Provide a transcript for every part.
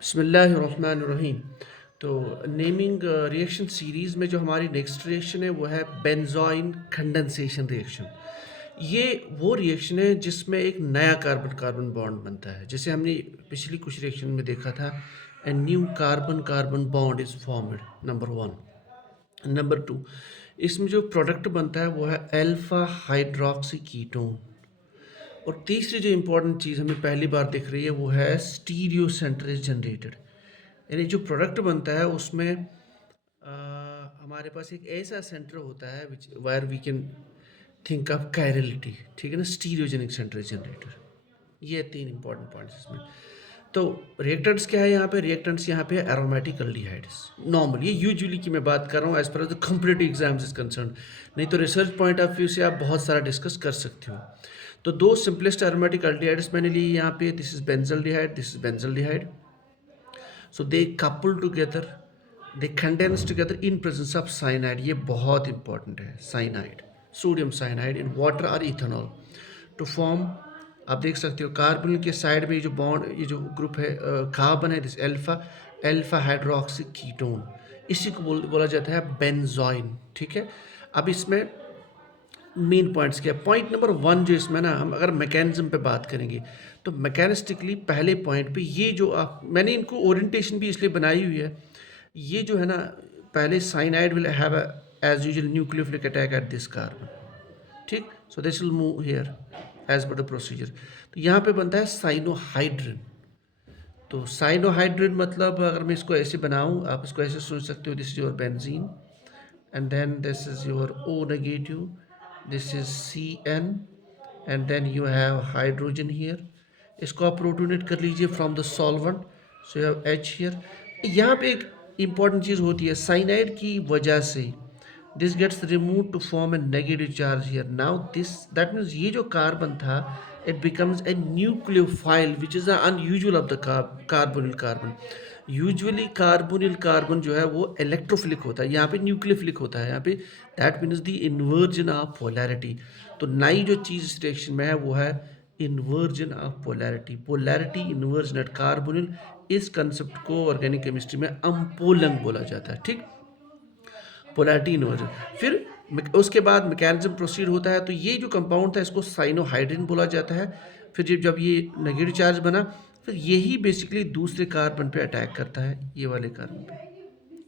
बिस्मिल्लाहिर्रहमानिर्रहीम। तो naming reaction series में जो हमारी नेक्स्ट रिएक्शन है वो है बेंजोइन कंडेंसेशन रिएक्शन। ये वो रिएक्शन है जिसमें एक नया कार्बन कार्बन बॉन्ड बनता है, जैसे हमने पिछली कुछ रिएक्शन में देखा था। A new carbon carbon bond is formed, number one. Number two, इसमें जो प्रोडक्ट बनता है वो है अल्फा हाइड्रोक्सी कीटोन। और तीसरी जो इम्पोर्टेंट चीज़ हमें पहली बार दिख रही है वो है स्टीरियो सेंटर जनरेटेड। यानी जो प्रोडक्ट बनता है उसमें हमारे पास एक ऐसा सेंटर होता है which where we can think of chirality, ठीक है ना, स्टीरियोजेनिक सेंटर जनरेटर। ये तीन इंपॉर्टेंट पॉइंट्स इसमें। तो रिएक्टेंट्स क्या है यहाँ पे? रिएक्टेंट्स यहाँ पे एरोमेटिक अल्डिहाइड्स। नॉर्मल, ये यूजुअली की मैं बात कर रहा हूँ एज पर the competitive exams is concern, नहीं तो रिसर्च पॉइंट ऑफ व्यू से आप बहुत सारा डिस्कस कर सकते हो। तो दो सिंपलेस्ट एरोमेटिक अल्डिहाइड्स मैंने लिए यहाँ पे, this is benzaldehyde, this is benzaldehyde. So they couple together, they condense together in presence of cyanide. ये बहुत इंपॉर्टेंट है, cyanide, sodium cyanide in water और इथेनॉल टू फॉर्म। आप देख सकते हो कार्बन के साइड में ये जो बॉन्ड, ये जो ग्रुप है कार्बन है, this alpha, alpha hydroxy ketone, इसी को बोला जाता है बेंजोइन। ठीक है, अब इसमें मेन पॉइंट्स क्या? पॉइंट नंबर वन जो इसमें ना, हम अगर मैकेनिज्म पे बात करेंगे तो मैकेनिस्टिकली पहले पॉइंट पे ये जो आप, मैंने इनको ओरिएंटेशन भी इसलिए बनाई हुई है, ये जो है ना, पहले cyanide will have as usual nucleophilic attack at this carbon, ठीक। So this will move here as पर द प्रोसीजर। तो यहाँ पे बनता है साइनोहाइड्रिन। तो साइनोहाइड्रिन मतलब अगर मैं इसको ऐसे बनाऊँ, आप इसको ऐसे सोच सकते हो, this is your benzene and then this is your O negative, this is Cn, and then you have hydrogen here। इसको आप प्रोटोनेट कर लीजिए from the solvent, so you have H here। यहाँ पे एक इम्पॉर्टेंट चीज़ होती है, साइनाइड की वजह से this gets remove to form a negative charge here. Now this that means ये जो कार्बन था, it becomes a nucleophile which is the unusual of the carbonyl carbon. Usually carbonyl carbon जो है वो इलेक्ट्रोफिलिक होता है, यहाँ पे न्यूक्लियोफिलिक होता है। यहाँ पे that means the inversion of polarity. तो नई जो चीज़ इस रिएक्शन में है वो है inversion of polarity, polarity inversion at carbonyl. इस कंसेप्ट को ऑर्गेनिक केमिस्ट्री में अम्पोलंग बोला जाता है, ठीक, पोलैरिटी इन्वर्जन। फिर उसके बाद मैकेनिज्म प्रोसीड होता है। तो ये जो कंपाउंड था इसको साइनोहाइड्रिन बोला जाता है। फिर जब ये नेगेटिव चार्ज बना, फिर यही बेसिकली दूसरे कार्बन पे अटैक करता है, ये वाले कार्बन पे।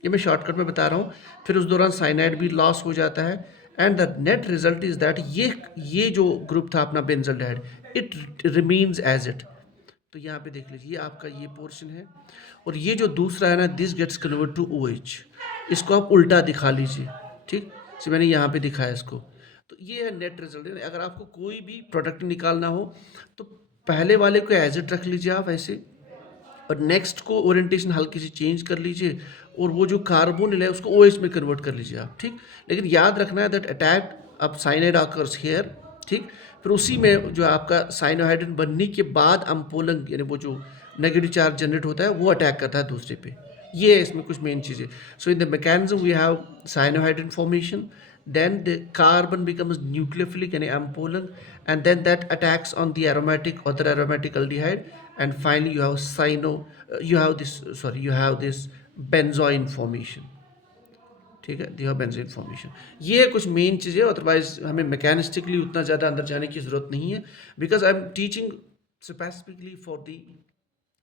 ये मैं शॉर्टकट में बता रहा हूँ। फिर उस दौरान साइनाइड भी लॉस हो जाता है and the net result is that ये जो ग्रुप था अपना benzaldehyde, it remains as it. तो यहाँ पे देख लीजिए, आपका ये पोर्शन है और ये जो दूसरा है ना, this gets convert to OH। इसको आप उल्टा दिखा लीजिए, ठीक। से मैंने यहाँ पे दिखाया इसको। तो ये है नेट रिजल्ट। अगर आपको कोई भी प्रोडक्ट निकालना हो तो पहले वाले को एज इट रख लीजिए आप ऐसे, और नेक्स्ट को ओरिएंटेशन हल्की सी चेंज कर लीजिए और वो जो कार्बोनिल है उसको OH में कन्वर्ट कर लीजिए आप, ठीक। लेकिन याद रखना है दैट अटैक अब साइनाइड ऑकर्स हियर, ठीक। फिर उसी में जो आपका साइनोहाइड्रिन बनने के बाद अम्पोलंग, यानी वो जो नेगेटिव चार्ज जनरेट होता है वो अटैक करता है दूसरे पे। ये है इसमें कुछ मेन चीज़ें। So in the mechanism we have cyanohydrin formation, then the carbon becomes nucleophilic and ampolang, and then that attacks on the other aromatic aldehyde, and finally you have you have this benzoin formation, ठीक है, यह benzene formation. ये कुछ main चीज़ें, otherwise हमें मैकेनिस्टिकली उतना ज़्यादा अंदर जाने की ज़रूरत नहीं है, because I am teaching specifically for the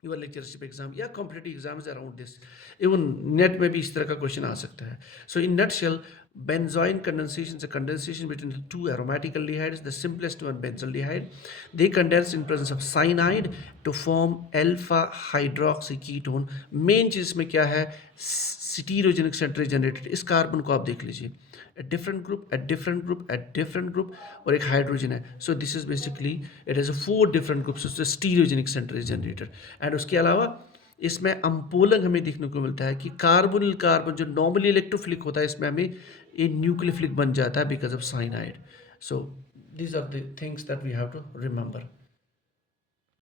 your lectureship exam या competitive exams around this. Even NET में भी इस तरह का क्वेश्चन आ सकता है। So in nutshell, benzoin condensation is a condensation between the two aromatic aldehydes, the simplest one benzaldehyde. They condense in presence of cyanide to form alpha hydroxy ketone। Main चीज में क्या है? Stereogenic centre generated. इस carbon को आप देख लीजिए, a different group, a different group, a different group, और एक हाइड्रोजन है। So this is basically it is 4 different groups, stereogenic centre is generated. And उसके अलावा इसमें अम्पोलंग हमें देखने को मिलता है कि कार्बोनिल कार्बन जो नॉर्मली इलेक्ट्रोफिलिक होता है, इसमें हमें ये न्यूक्लियोफिलिक बन जाता है because of cyanide. So these are the things that we have to remember.